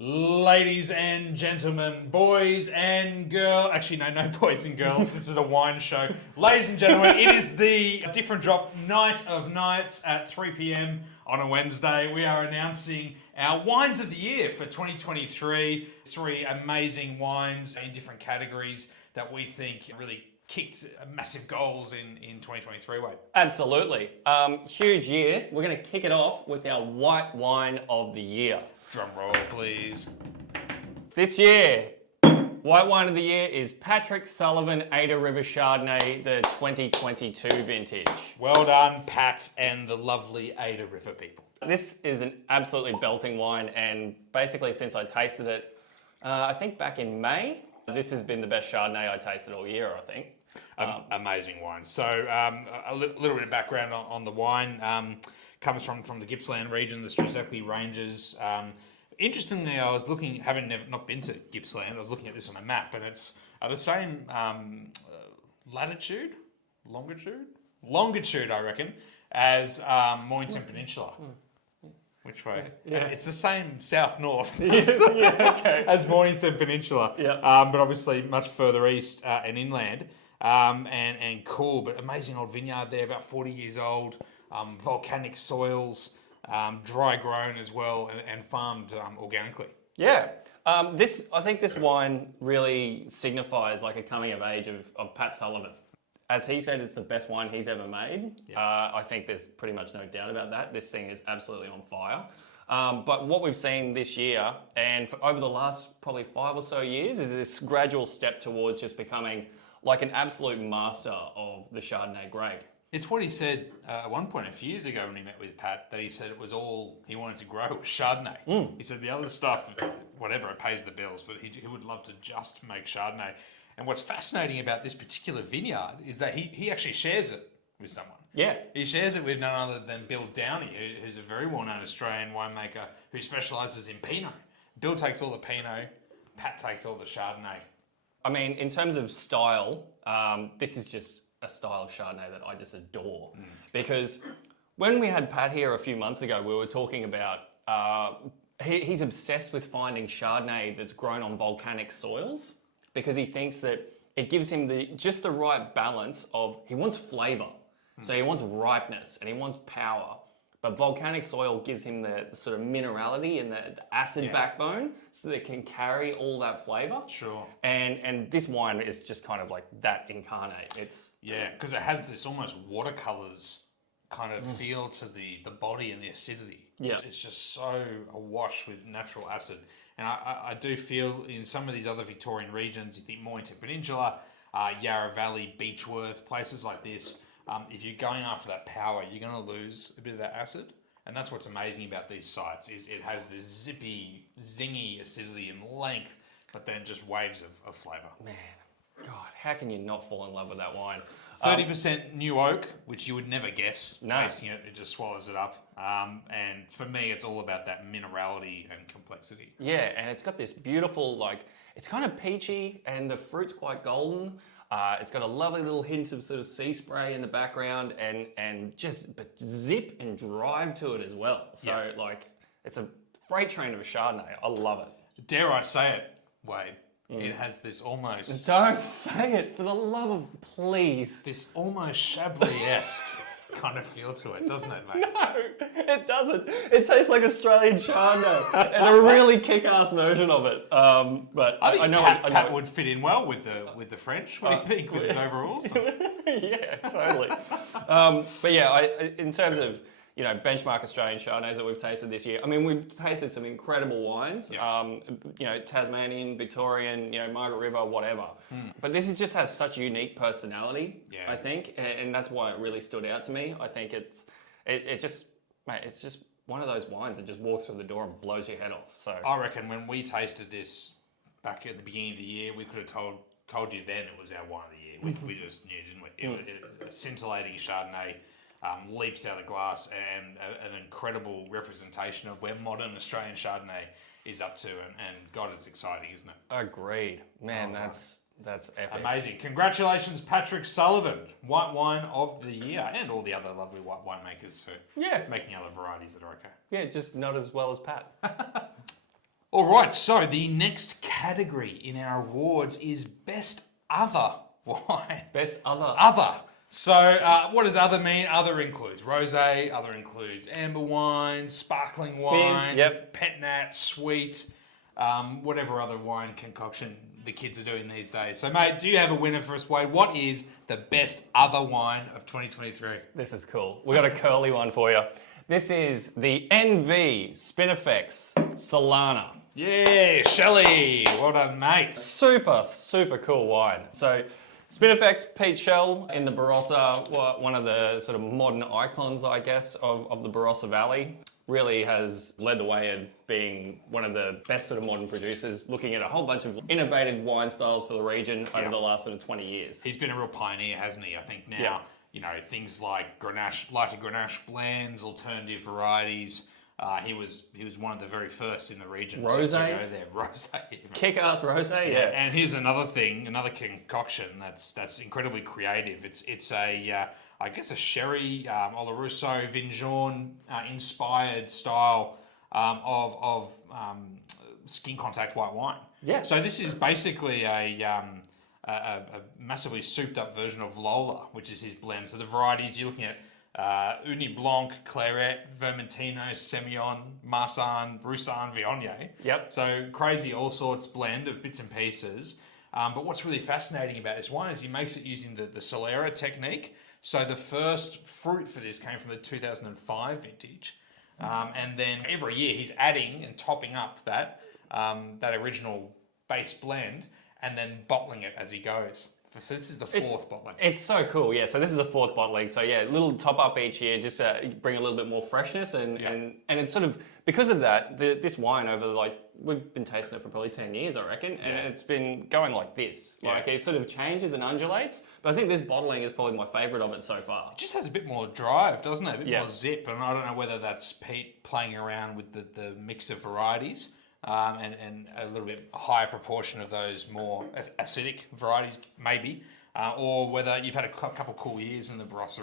Ladies and gentlemen, boys and girls. Actually, no boys and girls. This is a wine show. Ladies and gentlemen, it is the Different Drop Night of Nights at 3 p.m. on a Wednesday. We are announcing our wines of the year for 2023. Three amazing wines in different categories that we think really kicked massive goals in 2023, Wade. Absolutely. Huge year. We're going to kick it off with our white wine of the year. Drum roll, please. This year, white wine of the year is Patrick Sullivan Ada River Chardonnay, the 2022 vintage. Well done, Pat and the lovely Ada River people. This is an absolutely belting wine, and basically since I tasted it, I think back in May, this has been the best Chardonnay I tasted all year, I think. Amazing wine. So a little bit of background on the wine. Comes from the Gippsland region, the Struzelli Ranges. Interestingly, I was looking, not been to Gippsland, I was looking at this on a map, and it's the same latitude, longitude, I reckon, as Mornington Peninsula. Which way? Yeah. It's the same south-north Okay. as Mornington Peninsula, Yeah. but obviously much further east and inland, and cool, but amazing old vineyard there, about 40 years old. Volcanic soils, dry grown as well, and farmed organically. Yeah. I think this wine really signifies like a coming of age of Pat Sullivan. As he said, it's the best wine he's ever made. Yeah. I think there's pretty much no doubt about that. This thing is absolutely on fire. But what we've seen this year, and over the last probably 5 or so years, is this gradual step towards just becoming like an absolute master of the Chardonnay grape. It's what he said at one point a few years ago when he met with Pat, that he said it was all he wanted to grow was Chardonnay. He said the other stuff, whatever, it pays the bills, but he would love to just make Chardonnay. And what's fascinating about this particular vineyard is that he actually shares it with someone. Yeah. He shares it with none other than Bill Downey, who's a very well-known Australian winemaker who specialises in Pinot. Bill takes all the Pinot, Pat takes all the Chardonnay. I mean, in terms of style, this is just a style of Chardonnay that I just adore. Because when we had Pat here a few months ago, we were talking about he's obsessed with finding Chardonnay that's grown on volcanic soils, because he thinks that it gives him just the right balance of, he wants flavour. So he wants ripeness and he wants power. But volcanic soil gives him the sort of minerality and the acid backbone, so that it can carry all that flavour. Sure. And this wine is just kind of like that incarnate. Yeah, because it has this almost watercolours kind of feel to the body and the acidity. Yeah. It's just so awash with natural acid. And I do feel in some of these other Victorian regions, you think Mornington Peninsula, Yarra Valley, Beechworth, places like this, if you're going after that power, you're going to lose a bit of that acid. And that's what's amazing about these sites, is it has this zippy, zingy acidity and length, but then just waves of flavour. Man, God, how can you not fall in love with that wine? 30% new oak, which you would never guess. No. Tasting it, it just swallows it up. And for me, it's all about that minerality and complexity. Yeah, and it's got this beautiful, it's kind of peachy, and the fruit's quite golden. It's got a lovely little hint of sort of sea spray in the background, but zip and drive to it as well. So it's a freight train of a Chardonnay. I love it. Dare I say it, Wade? It has this almost... Don't say it, for the love of please. This almost Chablis-esque kind of feel to it, doesn't it, mate? No, it doesn't. It tastes like Australian Chardonnay, and a really kick-ass version of it. But I think know Pat would fit in well with the French. What do you think with his overalls? Yeah, totally. But yeah, in terms of benchmark Australian Chardonnays that we've tasted this year, I mean, we've tasted some incredible wines. Yeah. Tasmanian, Victorian, Margaret River, whatever. But this just has such unique personality. Yeah. I think, and that's why it really stood out to me. I think it's just one of those wines that just walks through the door and blows your head off. So I reckon when we tasted this back at the beginning of the year, we could have told you then it was our wine of the year. We just knew, didn't we? It was a scintillating Chardonnay. Leaps out of the glass, and an incredible representation of where modern Australian Chardonnay is up to, and God, it's exciting, isn't it? Agreed. Man, that's epic. Amazing. Congratulations, Patrick Sullivan, white wine of the year, and all the other lovely white winemakers who are making other varieties that are okay. Yeah, just not as well as Pat. All right, so the next category in our awards is Best Other Wine. Best other. Other. So what does other mean? Other includes rosé, other includes amber wine, sparkling wine, yep. pet nat, sweet, whatever other wine concoction the kids are doing these days. So, mate, do you have a winner for us, Wade? What is the best other wine of 2023? This is cool. We got a curly one for you. This is the NV Spinifex Solana. Yeah, Shelley. Well done, mate. Super, super cool wine. So, Spinifex, Pete Shell in the Barossa, one of the sort of modern icons, I guess, of the Barossa Valley. Really has led the way at being one of the best sort of modern producers, looking at a whole bunch of innovative wine styles for the region over the last sort of 20 years. He's been a real pioneer, hasn't he? I think now, you know, things like Grenache, lighter Grenache blends, alternative varieties. He was one of the very first in the region to go there. Rosé. Kick-ass rosé, yeah. And here's another thing, another concoction that's incredibly creative. It's a I guess a sherry Oloroso Vinjon inspired style of skin contact white wine. Yeah. So this is basically a massively souped up version of Lola, which is his blend. So the varieties you're looking at. Uni Blanc, Claret, Vermentino, Semillon, Marsanne, Roussanne, Viognier. Yep. So crazy all sorts blend of bits and pieces. But what's really fascinating about this wine is he makes it using the Solera technique. So the first fruit for this came from the 2005 vintage. And then every year he's adding and topping up that original base blend and then bottling it as he goes. So this is the fourth bottling. It's so cool, yeah. So this is the fourth bottling. So yeah, little top up each year, just bring a little bit more freshness and it's sort of because of that. This wine over we've been tasting it for probably 10 years, I reckon, and it's been going like this. Like it sort of changes and undulates. But I think this bottling is probably my favourite of it so far. It just has a bit more drive, doesn't it? A bit more zip, and I don't know whether that's Pete playing around with the mix of varieties. And a little bit higher proportion of those more acidic varieties, maybe, or whether you've had a couple cool years in the Barossa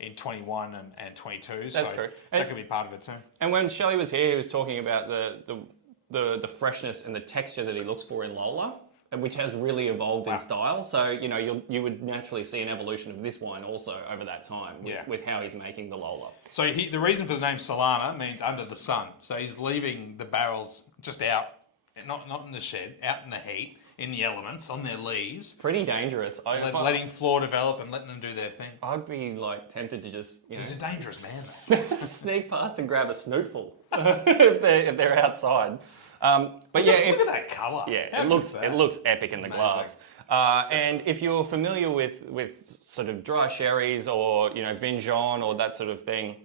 in 21 and 22. That's true. That could be part of it too. And when Shelley was here, he was talking about the freshness and the texture that he looks for in Lola, which has really evolved in style. So you would naturally see an evolution of this wine also over that time with how he's making the Lola. So the reason for the name Solana means under the sun. So he's leaving the barrels just out, not in the shed, out in the heat, in the elements, on their lees. Pretty dangerous. Letting flora develop and letting them do their thing. I'd be tempted to just he's a dangerous man, though. sneak past and grab a snootful if they're outside. But yeah, look at that colour. Yeah, it looks epic in the glass. And if you're familiar with sort of dry sherries or Vinjon or that sort of thing,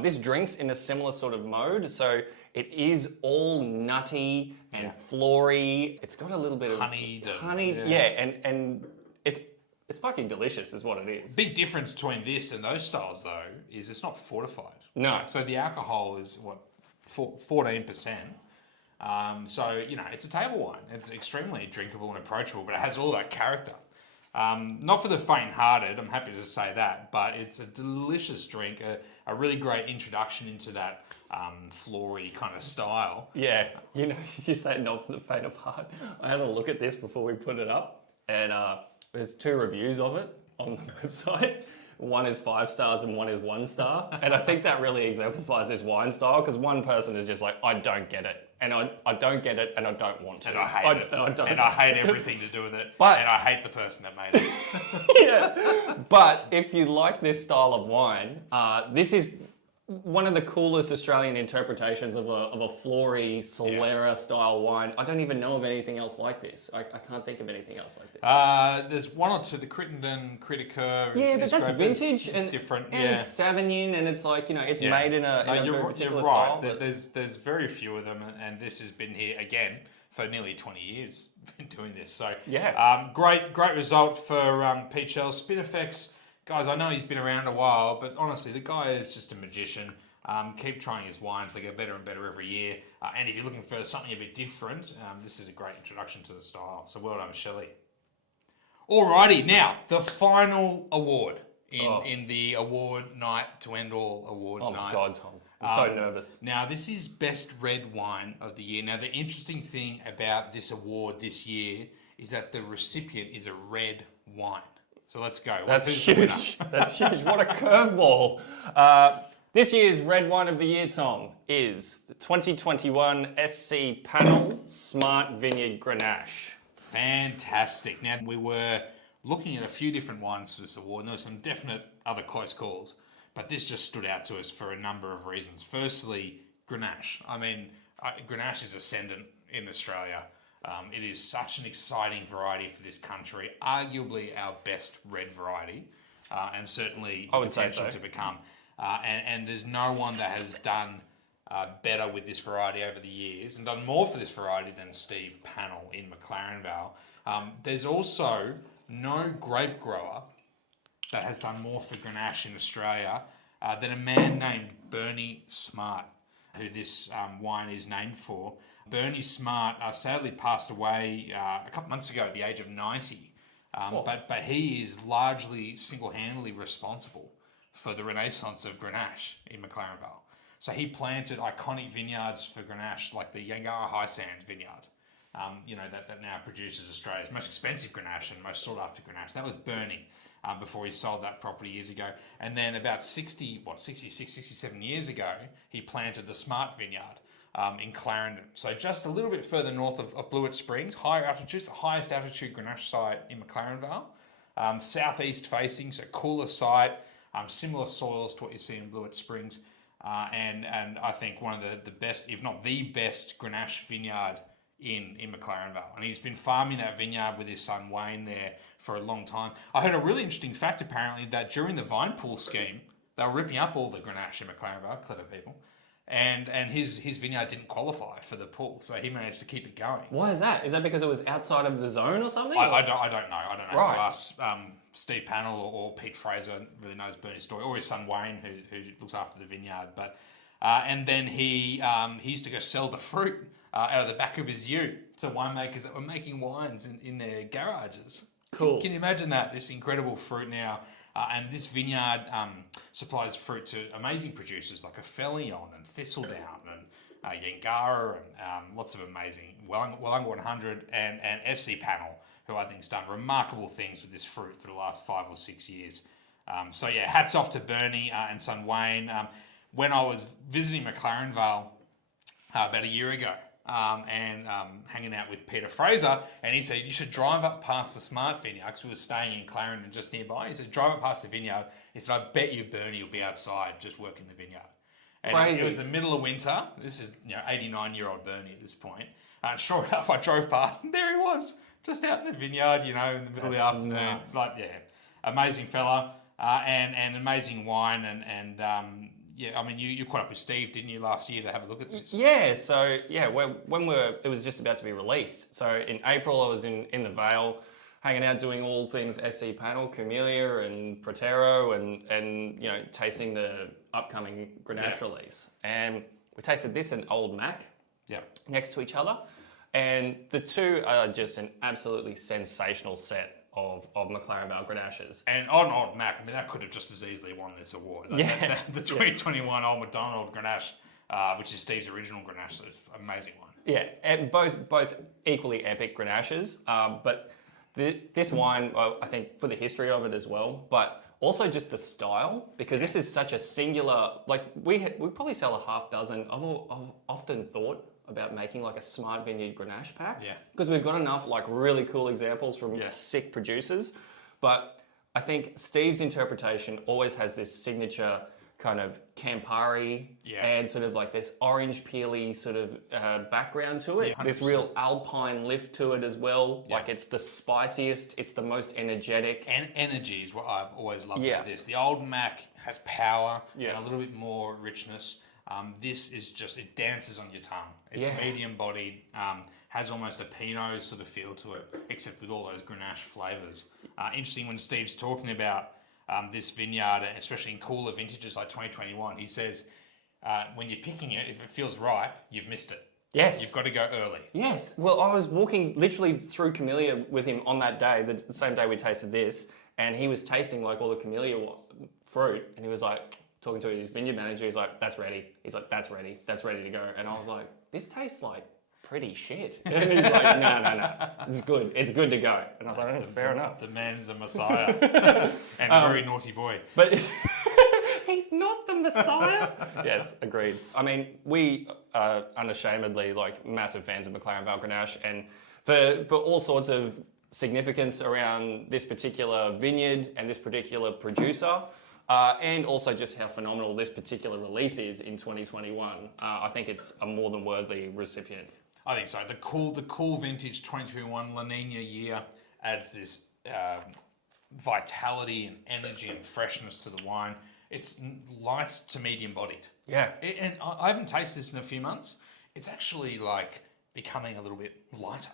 this drink's in a similar sort of mode. So it is all nutty and flory. It's got a little bit of honey, and it's fucking delicious, is what it is. Big difference between this and those styles, though, is it's not fortified. No. So the alcohol is 14%. So, it's a table wine. It's extremely drinkable and approachable, but it has all that character. Not for the faint-hearted, I'm happy to say that, but it's a delicious drink, a really great introduction into that flory kind of style. Yeah, you say not for the faint of heart. I had a look at this before we put it up, and there's 2 reviews of it on the website. One is 5 stars and one is 1 star. And I think that really exemplifies this wine style because one person is just like, I don't get it. And I don't get it and I don't want to. And I hate it. And I hate everything to do with it. But, and I hate the person that made it. Yeah. But if you like this style of wine, this is one of the coolest Australian interpretations of a flory Solera style wine. I don't even know of anything else like this. I can't think of anything else like this. There's one or two. The Crittenden Critica. Yeah, but that's vintage and different. And it's Sauvignon, and it's it's made in a very particular style. Right. There's very few of them, and this has been here again for nearly 20 years. Been doing this, so great result for Pete Shell. Spinifex. Guys, I know he's been around a while, but honestly, the guy is just a magician. Keep trying his wines. They get better and better every year. And if you're looking for something a bit different, this is a great introduction to the style. So well done, Shelley. Alrighty, now, the final award in the award night to end all awards nights. Oh my God, Tom. I'm so nervous. Now, this is best red wine of the year. Now, the interesting thing about this award this year is that the recipient is a red wine. So let's go. That's Who's the winner? huge. That's huge. What a curveball. This year's red wine of the year, Tom, is the 2021 SC Panel Smart Vineyard Grenache. Fantastic. Now, we were looking at a few different wines for this award, and there were some definite other close calls, but this just stood out to us for a number of reasons. Firstly, Grenache. I mean, Grenache is ascendant in Australia. It is such an exciting variety for this country, arguably our best red variety, and certainly I would say potential so. to become. And there's no one that has done better with this variety over the years and done more for this variety than Steve Pannell in McLaren Vale. There's also no grape grower that has done more for Grenache in Australia than a man named Bernie Smart, who this wine is named for. Bernie Smart sadly passed away a couple months ago at the age of 90, but he is largely single-handedly responsible for the renaissance of Grenache in McLaren Vale. So he planted iconic vineyards for Grenache, like the Yangara High Sands vineyard, that now produces Australia's most expensive Grenache and most sought-after Grenache. That was Bernie before he sold that property years ago. And then about 67 years ago, he planted the Smart Vineyard in Clarendon. So just a little bit further north of Blewett Springs, higher altitude, the highest altitude Grenache site in McLaren Vale. Southeast facing, so cooler site, similar soils to what you see in Blewett Springs. And I think one of the best, if not the best, Grenache vineyard in McLaren Vale. And he's been farming that vineyard with his son Wayne there for a long time. I heard a really interesting fact apparently that during the vine pool scheme, they were ripping up all the Grenache in McLaren Vale, clever people. And his vineyard didn't qualify for the pool, so he managed to keep it going. Why is that? Is that because it was outside of the zone or something? I don't know. I don't know. Right. To ask Steve Pannell or Pete Fraser really knows Bernie's story, or his son Wayne who looks after the vineyard. But and then he used to go sell the fruit out of the back of his ute to winemakers that were making wines in their garages. Cool. Can you imagine that? This incredible fruit now. And this vineyard supplies fruit to amazing producers like Aphelion and Thistledown and Yangara and lots of amazing Wollonga 100 and FC Panel, who I think has done remarkable things with this fruit for the last 5 or 6 years. So yeah, hats off to Bernie and son Wayne. When I was visiting McLaren Vale about a year ago, and hanging out with Peter Fraser, and he said, you should drive up past the Smart Vineyard, because we were staying in Clarendon just nearby. He said, drive up past the vineyard. He said, I bet you Bernie will be outside just working the vineyard. And Crazy. it was the middle of winter. This is 89-year-old Bernie at this point. Sure enough, I drove past, and there he was, just out in the vineyard, in the middle of the afternoon. Nuts. Like, yeah, amazing fella, and amazing wine, and yeah, I mean, you caught up with Steve, didn't you, last year to have a look at this? Yeah, so yeah, it was just about to be released. So in April, I was in the Vale, hanging out, doing all things SC Panel, Camellia and Protero, and tasting the upcoming Grenache release. And we tasted this and Old Mac next to each other. And the two are just an absolutely sensational set of McLaren Vale Grenaches. And on Old Mac, I mean, that could have just as easily won this award. The 2021 Old MacDonald Grenache, which is Steve's original Grenache, so it's an amazing one. Yeah, and both equally epic Grenaches, but this wine, I think, for the history of it as well, but also just the style, because this is such a singular, like we probably sell a half dozen. I've often thought about making like a Smart Vineyard Grenache pack, because we've got enough like really cool examples from sick producers, but I think Steve's interpretation always has this signature kind of Campari and sort of like this orange peely sort of background to it. This real alpine lift to it as well. Like it's the spiciest, it's the most energetic. And energy is what I've always loved about this. The Old Mac has power and a little bit more richness. This is just, it dances on your tongue. It's medium bodied, has almost a Pinot sort of feel to it, except with all those Grenache flavours. Interesting when Steve's talking about this vineyard, especially in cooler vintages like 2021, he says, when you're picking it, if it feels ripe, you've missed it. Yes. You've got to go early. Yes. Well, I was walking literally through Camellia with him on that day, the same day we tasted this, and he was tasting like all the Camellia fruit, and he was like, talking to his vineyard manager. He's like, "That's ready." He's like, "That's ready. That's ready to go." And I was like, "This tastes like pretty shit." And he's like, "No. It's good. It's good to go." And I was like, "Oh, fair enough." The man's a messiah and very naughty boy. But he's not the Messiah. Yes, agreed. I mean, we are unashamedly like massive fans of McLaren Val Grenache, and for all sorts of significance around this particular vineyard and this particular producer, and also just how phenomenal this particular release is in 2021. I think it's a more than worthy recipient. I think so. The cool vintage 2021 La Nina year adds this vitality and energy and freshness to the wine. It's light to medium bodied. Yeah. And I haven't tasted this in a few months. It's actually like becoming a little bit lighter.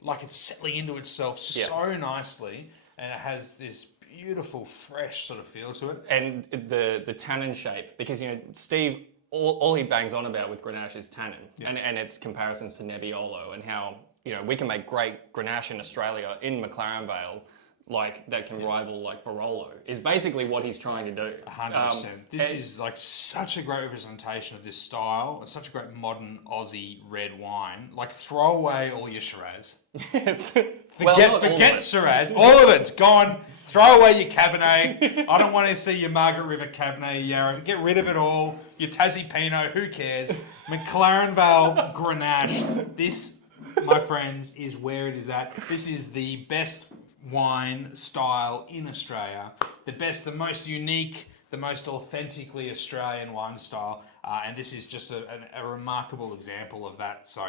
Like it's settling into itself so nicely, and it has this beautiful, fresh sort of feel to it. And the tannin shape, because, you know, Steve, all he bangs on about with Grenache is tannin, and its comparisons to Nebbiolo, and how, you know, we can make great Grenache in Australia in McLaren Vale, like that can rival like Barolo, is basically what he's trying to do. 100%. This is like such a great representation of this style. It's such a great modern Aussie red wine. Like throw away all your Shiraz. Yes. Forget Shiraz. All of it's gone. Throw away your Cabernet. I don't want to see your Margaret River Cabernet Yarra. Get rid of it all. Your Tassie Pinot. Who cares? McLaren Vale Grenache. This, my friends, is where it is at. This is the best wine style in Australia, the best, the most unique, the most authentically Australian wine style, and this is just a remarkable example of that. So,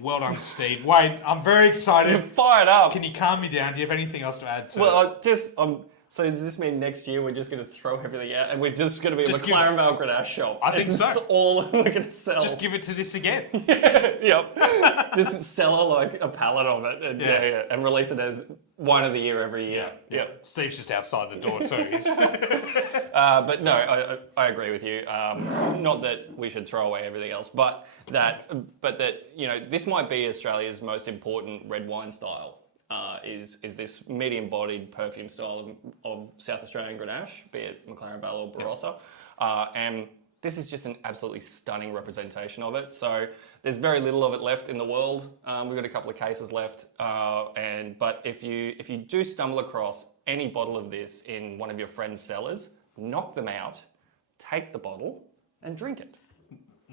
well done, Steve. Wait, I'm very excited. Fired up. Can you calm me down? Do you have anything else to add to Well, so does this mean next year we're just going to throw everything out and we're just going to be a McLaren Vale Grenache shop? I think so. That's all we're going to sell. Just give it to this again. Yep. Just sell like a pallet of it and, and release it as wine of the year every year. Yeah. Steve's just outside the door too. But no, I agree with you. Not that we should throw away everything else, but that you know, this might be Australia's most important red wine style. Is this medium-bodied perfume style of South Australian Grenache, be it McLaren Vale or Barossa, and this is just an absolutely stunning representation of it. So there's very little of it left in the world. We've got a couple of cases left, but if you do stumble across any bottle of this in one of your friend's cellars, knock them out, take the bottle, and drink it.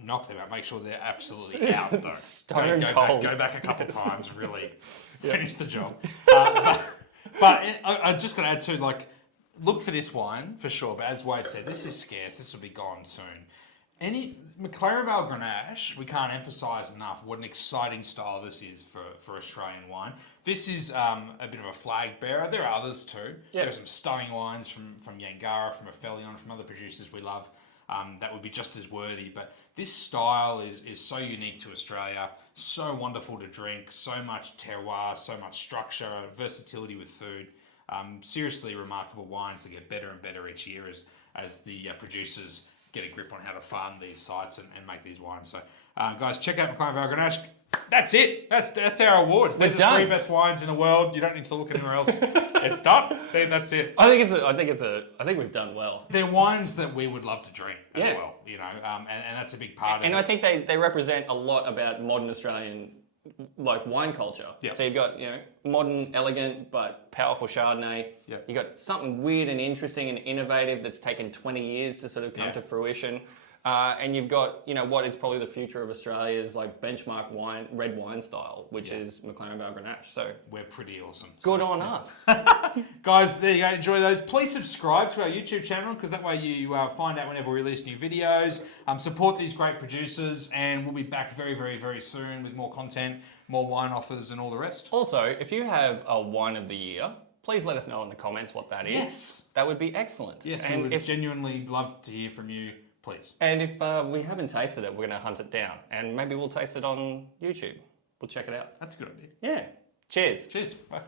Knock them out. Make sure they're absolutely out, though. Stone cold. Go back a couple of times and really finish the job. But I just got to add too, like, look for this wine for sure. But as Wade said, this is scarce. This will be gone soon. Any McLaren Vale Grenache, we can't emphasise enough what an exciting style this is for Australian wine. This is a bit of a flag bearer. There are others too. There are some stunning wines from Yangara, from Aphelion, from other producers we love. That would be just as worthy, but this style is so unique to Australia, so wonderful to drink, so much terroir, so much structure, versatility with food. Seriously remarkable wines that get better and better each year as the producers get a grip on how to farm these sites and make these wines. So, guys, check out McLaren Vale Grenache. That's it. That's our awards. They're the done. 3 best wines in the world. You don't need to look anywhere else. It's done. That's it. I think we've done well. They're wines that we would love to drink as well, you know, and that's a big part of it. And I think they represent a lot about modern Australian like wine culture. Yep. So you've got, you know, modern, elegant, but powerful Chardonnay. Yep. You've got something weird and interesting and innovative that's taken 20 years to sort of come to fruition. And you've got, you know, what is probably the future of Australia's like benchmark wine, red wine style, which is McLaren Vale Grenache. So we're pretty awesome. Good on us. Guys, there you go. Enjoy those. Please subscribe to our YouTube channel because that way you find out whenever we release new videos. Support these great producers, and we'll be back very, very, very soon with more content, more wine offers, and all the rest. Also, if you have a wine of the year, please let us know in the comments what that is. Yes. That would be excellent. Yes, and we would genuinely love to hear from you. Please. And if we haven't tasted it, we're going to hunt it down. And maybe we'll taste it on YouTube. We'll check it out. That's a good idea. Yeah. Cheers. Cheers. Bye.